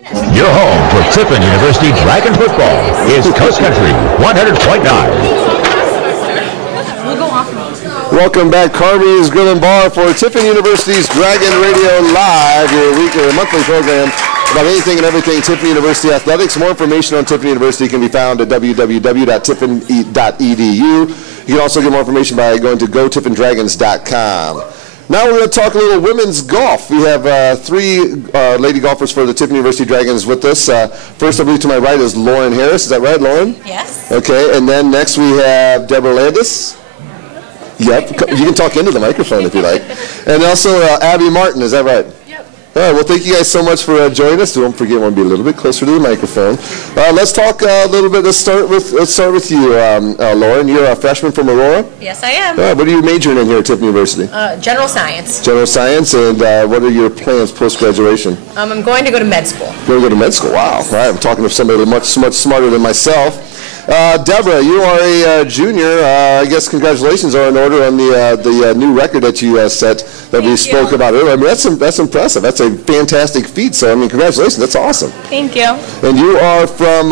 Your home for Tiffin University Dragon football is Coast Country 100.9. Welcome back, Carvey's Grill and Bar for Tiffin University's Dragon Radio Live, your weekly, monthly program about anything and everything Tiffin University athletics. More information on Tiffin University can be found at www.tiffin.edu. You can also get more information by going to gotiffindragons.com. Now we're going to talk a little women's golf. We have three lady golfers for the Tiffin University Dragons with us. First, I believe to my right is Lauren Harris. Is that right, Lauren? Yes. Okay, and then next we have Deborah Landis. Yep, you can talk into the microphone if you like. And also Abby Martin, is that right? Yep. All right, well, thank you guys so much for joining us. Don't forget, I want to be a little bit closer to the microphone. Let's talk a little bit. Let's start with you, Lauren. You're a freshman from Aurora? Yes, I am. What are you majoring in here at Tiffin University? General science. General science, and what are your plans post-graduation? I'm going to go to med school. You're going to go to med school? Wow. All right, I'm talking to somebody much smarter than myself. Deborah, you are a junior. I guess congratulations are in order on the new record that you set that we spoke about earlier. I mean, that's impressive. That's a fantastic feat. So, I mean, congratulations. That's awesome. Thank you. And you are from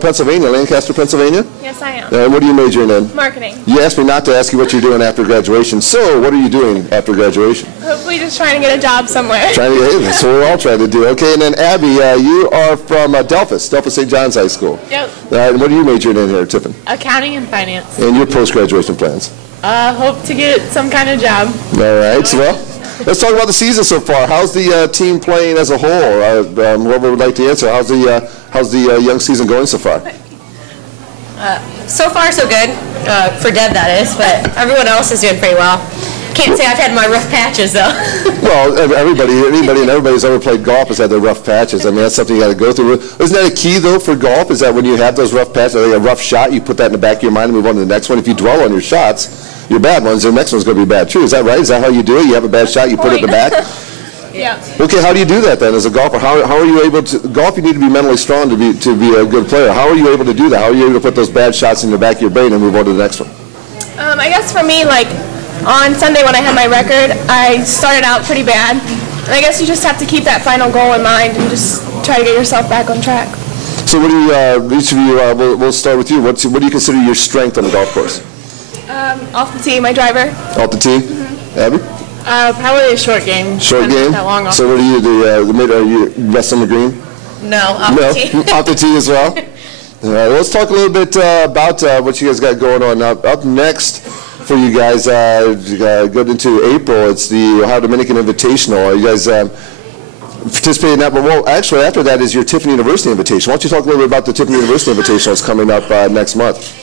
Pennsylvania, Lancaster, Pennsylvania? Yes, I am. What are you majoring in? Marketing. You asked me not to ask you what you're doing after graduation. So, what are you doing after graduation? Hopefully just trying to get a job somewhere. That's what we're all trying to do. Okay, and then Abby, you are from Delphus St. John's High School. Yep. And what are you majoring in here at Tiffin? Accounting and finance. And your post-graduation plans? Hope to get some kind of job. All right, so well, let's talk about the season so far. How's the team playing as a whole? Whoever would like to answer, how's the young season going so far? So far, so good. For Deb, that is, but everyone else is doing pretty well. Can't say I've had my rough patches, though. Well, everybody's ever played golf has had their rough patches. I mean, that's something you got to go through. Isn't that a key, though, for golf, is that when you have those rough patches, like a rough shot, you put that in the back of your mind and move on to the next one? If you dwell on your shots, your bad ones, the next one's going to be bad, too. Is that right? Is that how you do it? You have a bad shot, you put it in the back? Yeah. Okay, how do you do that, then, as a golfer? How are you able to, golf, you need to be mentally strong to be a good player. How are you able to do that? How are you able to put those bad shots in the back of your brain and move on to the next one? I guess for me, like, on Sunday when I had my record, I started out pretty bad. And I guess you just have to keep that final goal in mind and just try to get yourself back on track. So what do you, each of you, we'll start with you. What do you consider your strength on the golf course? Off the tee, my driver. Off the tee? Mm-hmm. Abby? Probably a short game. Short game? That long off. So what are you, the mid, are you rest on the green? No, off the tee. Off the tee as well? All right, let's talk a little bit about what you guys got going on. Up next for you guys, go into April, it's the Ohio Dominican Invitational. Are you guys participating in that? But well, actually, after that is your Tiffin University Invitational. Why don't you talk a little bit about the Tiffin University Invitational that's coming up next month?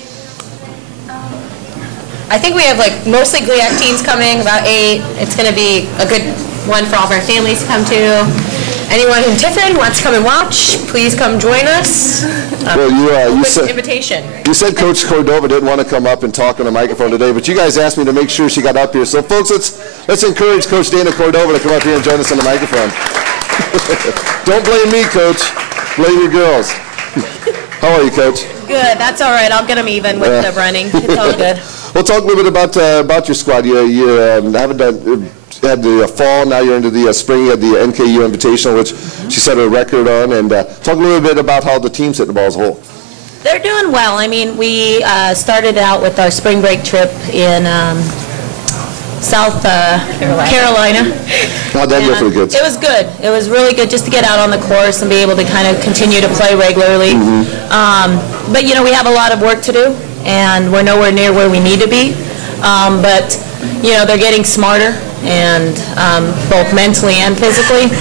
I think we have mostly GLIAC teams coming, about 8. It's going to be a good one for all of our families to come to. Anyone in Tiffin wants to come and watch, please come join us. Well, you said invitation. You said Coach Cordova didn't want to come up and talk on the microphone today, but you guys asked me to make sure she got up here. So, folks, let's encourage Coach Dana Cordova to come up here and join us on the microphone. Don't blame me, Coach. Blame your girls. How are you, Coach? Good. That's all right. I'll get them even with the running. It's all good. Well, talk a little bit about your squad. You haven't had the fall, now you're into the spring. You had the NKU Invitational, which she set a record on. And talk a little bit about how the team's hitting the ball as a whole. They're doing well. I mean, we started out with our spring break trip in South Carolina. How'd that go for the kids? It was good. It was really good just to get out on the course and be able to kind of continue to play regularly. But, you know, we have a lot of work to do, and we're nowhere near where we need to be. But, you know, they're getting smarter, and both mentally and physically.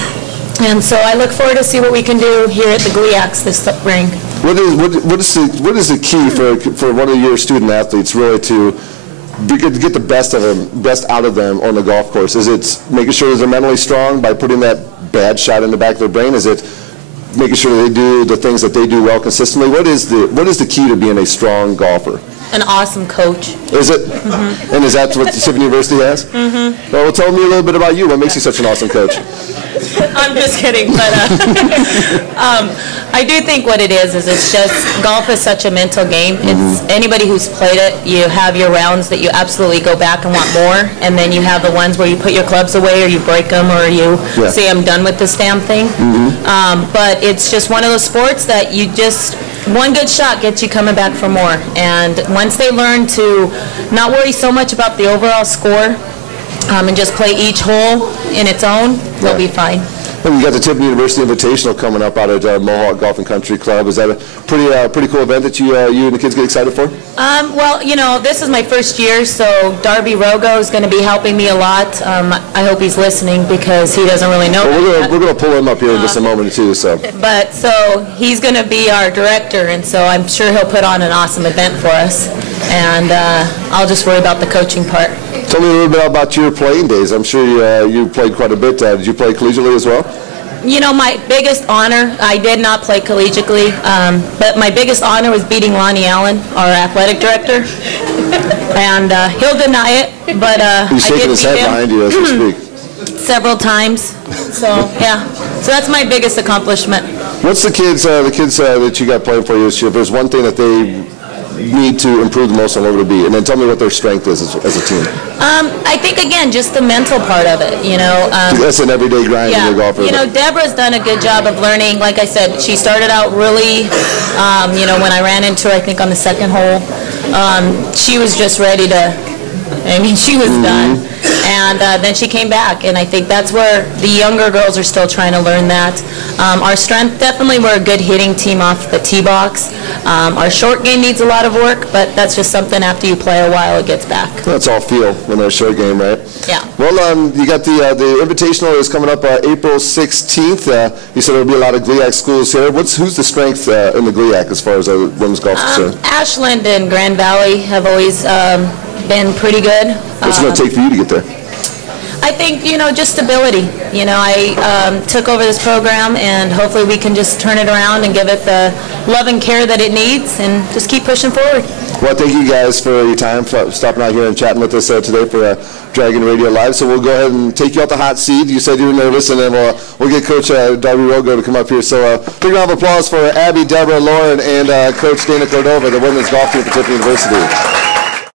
And so I look forward to see what we can do here at the GLIACs this spring. What is the key for one of your student athletes really to get the best out of them on the golf course? Is it making sure that they're mentally strong by putting that bad shot in the back of their brain? Is it making sure they do the things that they do well consistently? What is the key to being a strong golfer? An awesome coach. Is it? And is that what Tiffin University has? Well, tell me a little bit about you. What makes you such an awesome coach? I'm just kidding, but I do think what it is it's just golf is such a mental game. It's anybody who's played it, you have your rounds that you absolutely go back and want more, and then you have the ones where you put your clubs away or you break them or you say I'm done with this damn thing. But it's just one of those sports that you just, one good shot gets you coming back for more. And once they learn to not worry so much about the overall score, and just play each hole in its own, they'll be fine. And you got the Tiffin University Invitational coming up out at Mohawk Golf and Country Club. Is that a pretty cool event that you and the kids get excited for? Well, you know, this is my first year, so Darby Rogo is going to be helping me a lot. I hope he's listening because he doesn't really know. Well, we're going to pull him up here in just a moment or two. So he's going to be our director, and so I'm sure he'll put on an awesome event for us. And I'll just worry about the coaching part. Tell me a little bit about your playing days. I'm sure you played quite a bit. Did you play collegiately as well? You know, my biggest honor, I did not play collegiately, but my biggest honor was beating Lonnie Allen, our athletic director. And he'll deny it, but he's shaking his head behind you as we speak. Several times. So, yeah. So that's my biggest accomplishment. What's the kids that you got playing for you this year? If there's one thing that they need to improve the most on, what would it be? And then tell me what their strength is as a team. I think, again, just the mental part of it, you know. That's an everyday grind in your golfer. You know, Deborah's done a good job of learning. Like I said, she started out really, you know, when I ran into her, I think on the second hole, she was just ready to, I mean, she was done. And then she came back, and I think that's where the younger girls are still trying to learn that. Our strength, definitely we're a good hitting team off the tee box. Our short game needs a lot of work, but that's just something after you play a while, it gets back. That's all feel when they're short game, right? Yeah. Well, you got the Invitational is coming up April 16th. You said there'll be a lot of GLIAC schools here. Who's the strength in the GLIAC as far as women's golf is concerned? Ashland and Grand Valley have always been pretty good. What's it going to take for you to get there? I think, you know, just stability. You know, I took over this program, and hopefully we can just turn it around and give it the love and care that it needs and just keep pushing forward. Well, thank you guys for your time, for stopping out here and chatting with us today for Dragon Radio Live. So we'll go ahead and take you out the hot seat. You said you were nervous, and then we'll get Coach Darby Rogo to come up here. So big round of applause for Abby, Deborah, Lauren, and Coach Dana Cordova, the women's golf team for Tiffin University.